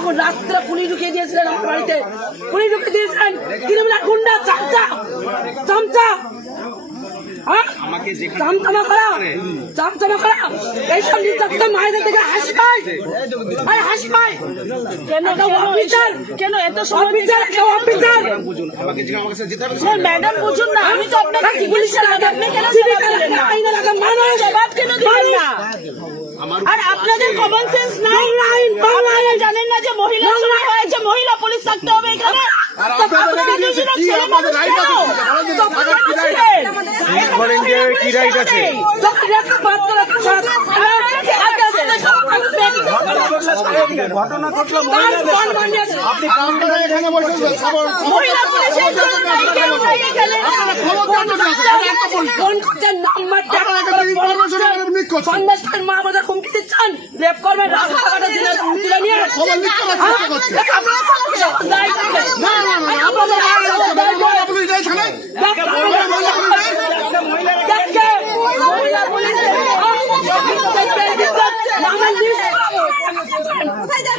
যখন রাত্রে পুলিশ ঢুকিয়ে দিয়েছিলেন আমার বাড়িতে। পুলিশ ঢুকিয়ে দিয়েছিলেন তৃণমূলের গুন্ডা চামচা চামচা। হ্যাঁ? চামচামা করা চামচামা করা। এইসব নির্যাতিত মায়েদের থেকে হাসি পায় আরে হাসি পায় কেন অফিসার। কেন এত অফিসার কেউ অফিসার। ম্যাডাম বুঝুন না আমি তো আপনাকে পুলিশের আগে আপনি কেন সিভিক জবাব দিলেন না? আইনের আগে মানুষ জবাব কেন দিলেন না আর আপনাদের কমন সেন্স নাই? আপনারা জানেন না যে মহিলা সময় হয়েছে মহিলা পুলিশ থাকতে হবে এখানে? ঘটনা ঘটলো তার আপনি আপনারা এখানে বসে সন্ন্যাসের মা আমাদের হুমকি দিচ্ছেন রেপ করবেন রাস্তাঘাটে দিলে নিয়ে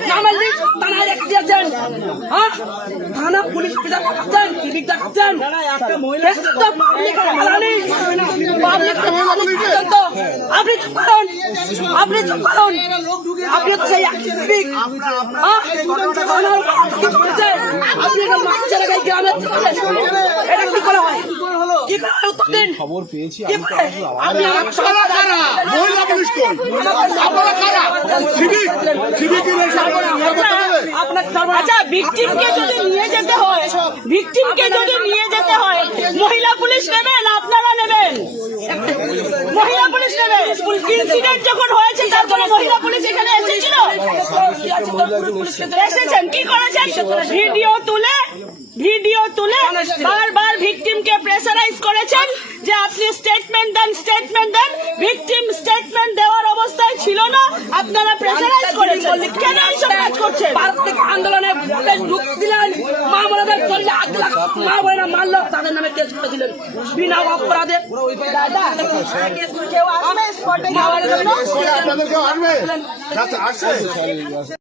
নামের লিস্ট রেখে দিয়েছেন হ্যাঁ? থানা পুলিশ অফিসার দেখাচ্ছেন সিভিক দেখাচ্ছেন আপনি চুপ করুন। আপনি চুপ করুন। আপনি তো সেই সিভিক খবর পেয়েছি আপনারা কারা? মহিলা পুলিশ কই? আপনারা কারা? সিভিক? সিভিকের আচ্ছা ভিকটিমকে যদি নিয়ে যেতে হয় ভিকটিমকে যদি নিয়ে যেতে হয়, মহিলা পুলিশ নেবেন, আপনারা নেবেন? মহিলা পুলিশ নেবে ইনসিডেন্ট যখন হয়েছে, তারপরে মহিলা পুলিশ এখানে এসেছিল? এসেছেন, কি করেছেন? ভিডিও তুলে ভিডিও তুলে বারবার ভিকটিমকে প্রেসারাইজ করেছেন যে আপনি স্টেটমেন্ট দেন স্টেটমেন্ট দেন। ভিকটিম স্টেটমেন্ট দেওয়ার অবস্থায় ছিল না, আপনারা প্রেসারাইজ করেছেন। কেন এইসব কাজ করছেন? ভোটে ঢুক দিলেন মা বোনেদের শরীরে হাত দিলেন মা বোনেরা মারল তাদের নামে কেস করে দিলেন। বিনা অপরাধে। দাদা